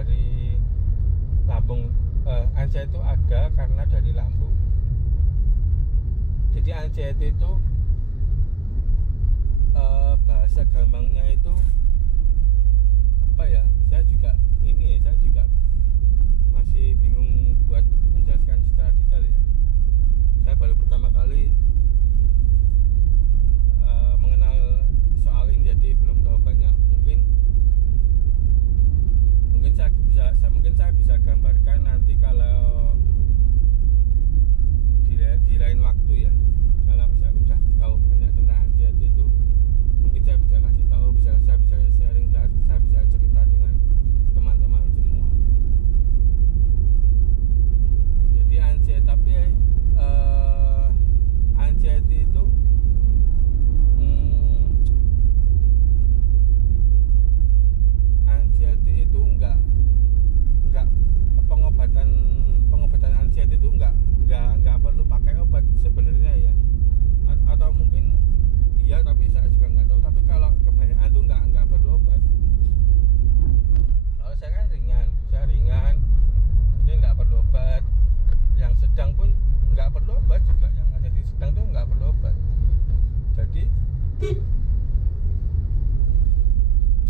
dari lambung. Anxiety itu ada karena dari lambung. Jadi anxiety itu bahasa gampangnya itu apa ya? Saya juga masih bingung buat menjelaskan secara detail ya. Saya baru pertama kali mengenal soal ini, jadi belum tahu banyak. Mungkin saya bisa gambarkan nanti kalau di lain waktu ya. Kalau saya udah tahu banyak tentang anxiety itu, mungkin saya bisa kasih tahu, saya bisa sharing, saya bisa cerita dengan teman-teman semua. Jadi anxiety itu enggak pengobatan anxiety itu enggak perlu pakai obat sebenarnya ya. Atau mungkin iya, tapi saya juga nggak tahu. Tapi kalau kebanyakan tuh nggak perlu obat. Kalau saya kan ringan, jadi nggak perlu obat. Yang sedang pun nggak perlu obat juga. Yang ada di sedang tuh nggak perlu obat.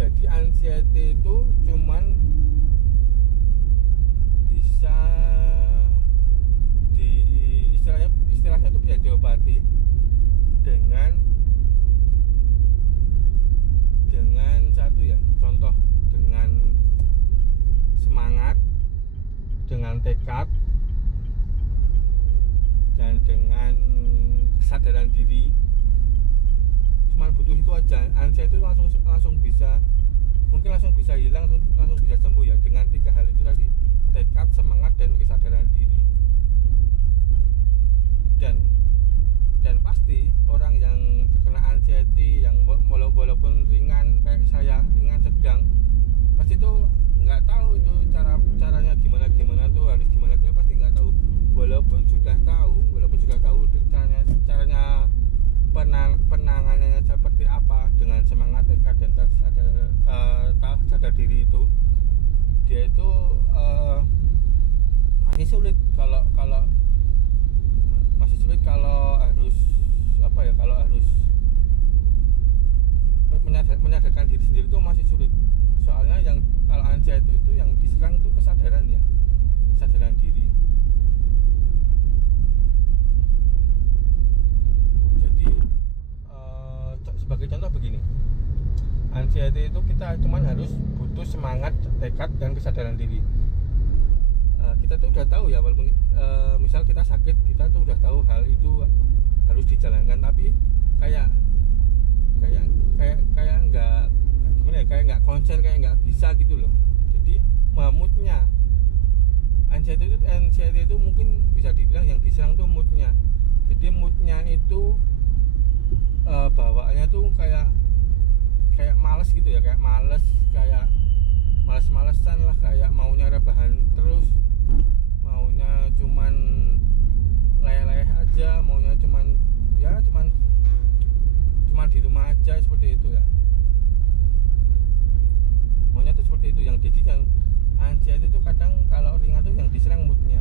Jadi anxiety itu cuman bisa istilahnya itu bisa diobati dengan satu ya, contoh dengan semangat, dengan tekad, dan dengan kesadaran diri. Cuma butuh itu aja. Anxiety itu langsung bisa hilang, langsung bisa sembuh ya, dengan 3 hal itu tadi: tekad, semangat, dan kesadaran diri. Dan pasti orang yang terkena anxiety, yang walaupun ringan kayak saya, ringan sedang, pasti tuh nggak tahu itu caranya gimana tuh, harus gimana, pasti nggak tahu. Walaupun sudah tahu caranya penanganannya seperti apa, dengan semangat, tekad, dan sadar diri itu, dia itu masih sulit kalau harus menyadarkan diri sendiri itu masih sulit. Soalnya kalau anxiety itu yang diserang itu kesadaran diri. Jadi sebagai contoh begini, anxiety itu kita cuman harus butuh semangat, tekad, dan kesadaran diri. Kita tuh udah tahu ya, walaupun misal kita sakit, kita tuh udah tahu hal itu harus dijalankan, tapi kayak nggak konsen, kayak nggak bisa gitu loh. Jadi moodnya anxiety itu mungkin bisa dibilang yang diserang tuh moodnya. Jadi moodnya itu bawaannya tuh kayak males gitu ya, kayak males-malesan lah, kayak maunya rebahan terus, maunya cuman leleh aja, maunya cuman di rumah aja, seperti itu ya. Maunya tuh seperti itu. Yang anxiety itu kadang kalau ringan tuh yang diserang moodnya.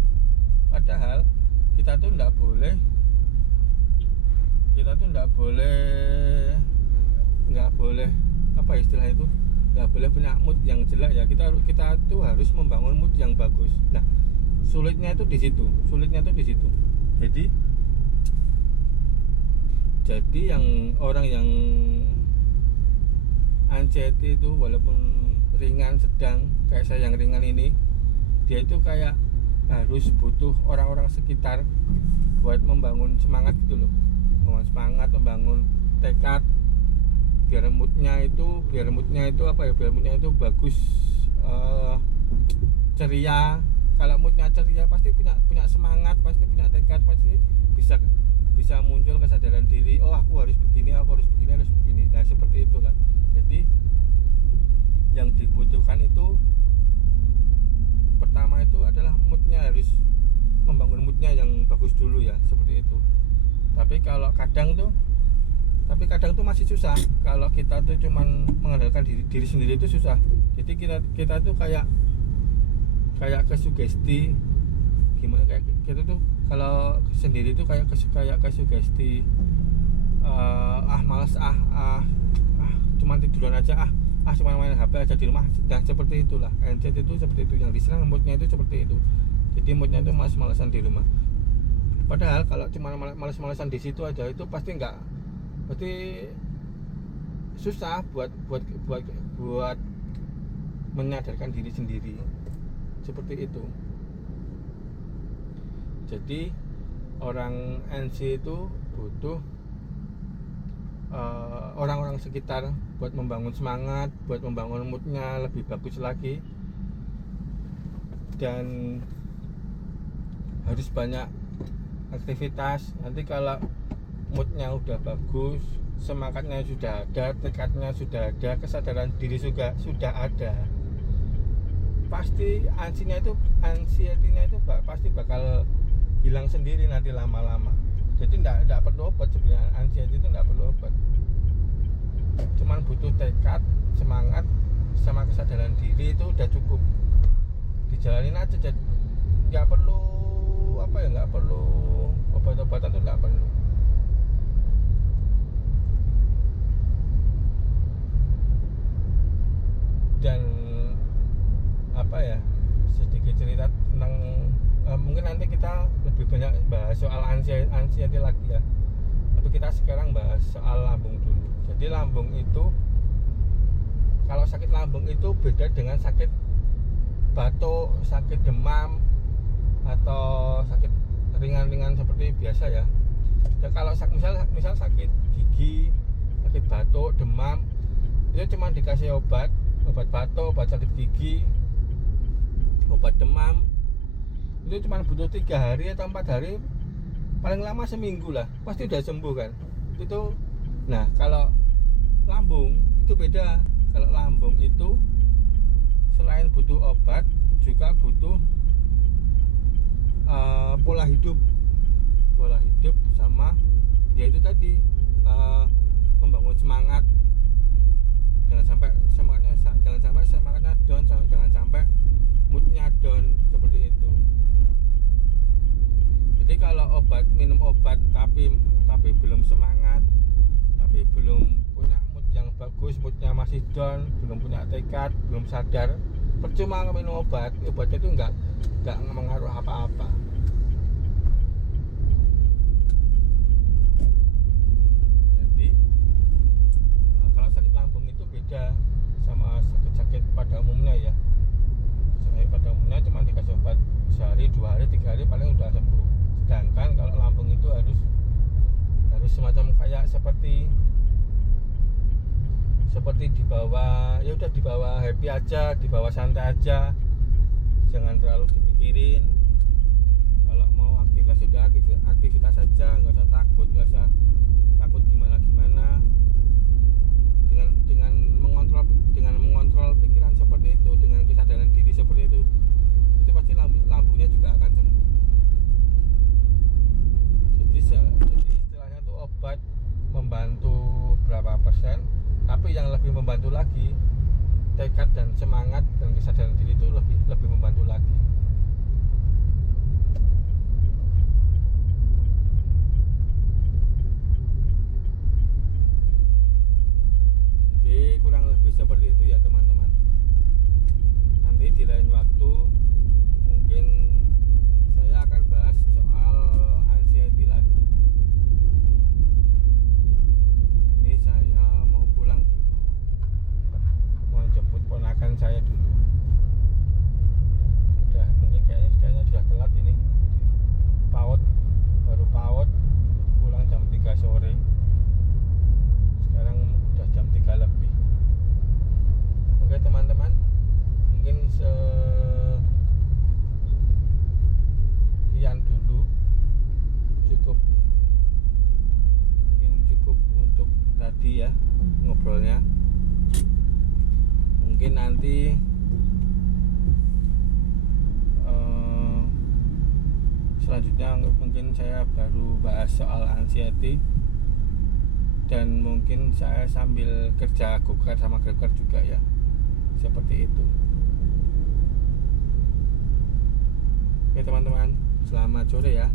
Padahal kita tuh nggak boleh apa istilah itu, nggak boleh punya mood yang jelek ya. Kita tuh harus membangun mood yang bagus. Nah, sulitnya itu di situ. Jadi yang orang yang anxiety itu, walaupun ringan, sedang, kayak saya yang ringan ini, dia itu kayak harus butuh orang-orang sekitar buat membangun semangat gitu loh, membangun tekad, biar moodnya itu bagus, ceria. Kalau moodnya ceria, pasti punya semangat, pasti punya tekad, pasti bisa muncul kesadaran diri. Oh, aku harus begini. Nah, seperti itulah. Jadi yang dibutuhkan itu pertama itu adalah moodnya, harus membangun moodnya yang bagus dulu ya, seperti itu. Tapi kadang tuh masih susah. Kalau kita tuh cuman mengandalkan diri sendiri itu susah. Jadi kita tuh kayak kayak kesugesti gimana, kayak gitu tuh kalau sendiri tuh kayak kesugesti, malas, cuman tiduran aja, cuma main HP aja di rumah. Dan seperti itulah NCT itu, seperti itu yang diserang moodnya itu seperti itu. Jadi moodnya itu malas-malasan di rumah. Padahal kalau cuma malas-malasan di situ aja itu pasti susah buat menyadarkan diri sendiri seperti itu. Jadi orang NC itu butuh orang-orang sekitar buat membangun semangat, buat membangun moodnya lebih bagus lagi, dan harus banyak aktivitas. Nanti kalau moodnya udah bagus, semangatnya sudah ada, tekadnya sudah ada, kesadaran diri juga sudah ada, pasti anxiety-nya itu pasti bakal hilang sendiri nanti lama-lama. Jadi enggak perlu obat sebenarnya. Anxiety itu enggak perlu obat, cuman butuh tekad, semangat, sama kesadaran diri, itu udah cukup. Dijalanin aja, jadi nggak perlu nggak perlu obat-obatan, tuh nggak perlu. Dan sedikit cerita tentang, mungkin nanti kita lebih banyak bahas soal anxiety lagi ya, tapi kita sekarang bahas soal lambung dulu. Jadi lambung itu, kalau sakit lambung itu beda dengan sakit batuk, sakit demam, atau sakit ringan-ringan seperti biasa ya. Dan kalau misal sakit gigi, sakit batuk, demam, itu cuma dikasih obat batuk, obat sakit gigi, obat demam, itu cuma butuh 3 hari atau 4 hari, paling lama seminggu lah, pasti udah sembuh kan itu. Nah kalau lambung itu beda. Kalau lambung itu selain butuh obat, juga butuh pola hidup sama yaitu tadi, membangun semangat. Jangan sampai semangatnya down, jangan sampai moodnya down, seperti itu. Jadi kalau minum obat tapi belum semangat, tapi belum punya mood yang bagus, moodnya masih down, belum punya tekad, belum sadar, percuma minum obatnya itu nggak mengaruh apa-apa. Jadi kalau sakit lambung itu beda sama sakit pada umumnya ya. Sakit pada umumnya cuma dikasih obat sehari, 2 hari, 3 hari paling udah sembuh. Sedangkan kalau lambung itu harus semacam kayak seperti dibawa, ya udah dibawa happy aja, dibawa santai aja, jangan terlalu dipikirin. Kalau mau aktivitas sudah aktivitas saja, nggak usah takut gimana dengan mengontrol pikiran seperti itu, dengan kesadaran diri seperti itu pasti lambungnya juga akan sembuh. Jadi istilahnya tuh obat membantu berapa persen, tapi yang lebih membantu lagi tekad dan semangat dan kesadaran diri itu lebih membantu lagi. Jadi kurang lebih seperti itu ya teman-teman. Nanti di lain waktu mungkin saya akan bahas soal anxiety lagi. Ini saya mau pulang dulu, mau jemput ponakan saya dulu. Mungkin kayaknya sudah telat ini. Baru PAUD pulang jam 3 sore. Sekarang udah jam 3 lebih. Oke teman-teman, mungkin sekian dulu, cukup untuk tadi ya ngobrolnya. Mungkin nanti selanjutnya mungkin saya baru bahas soal anxiety, dan mungkin saya sambil kerja go-kart sama Grab juga ya, seperti itu. Oke teman-teman, selamat sore ya.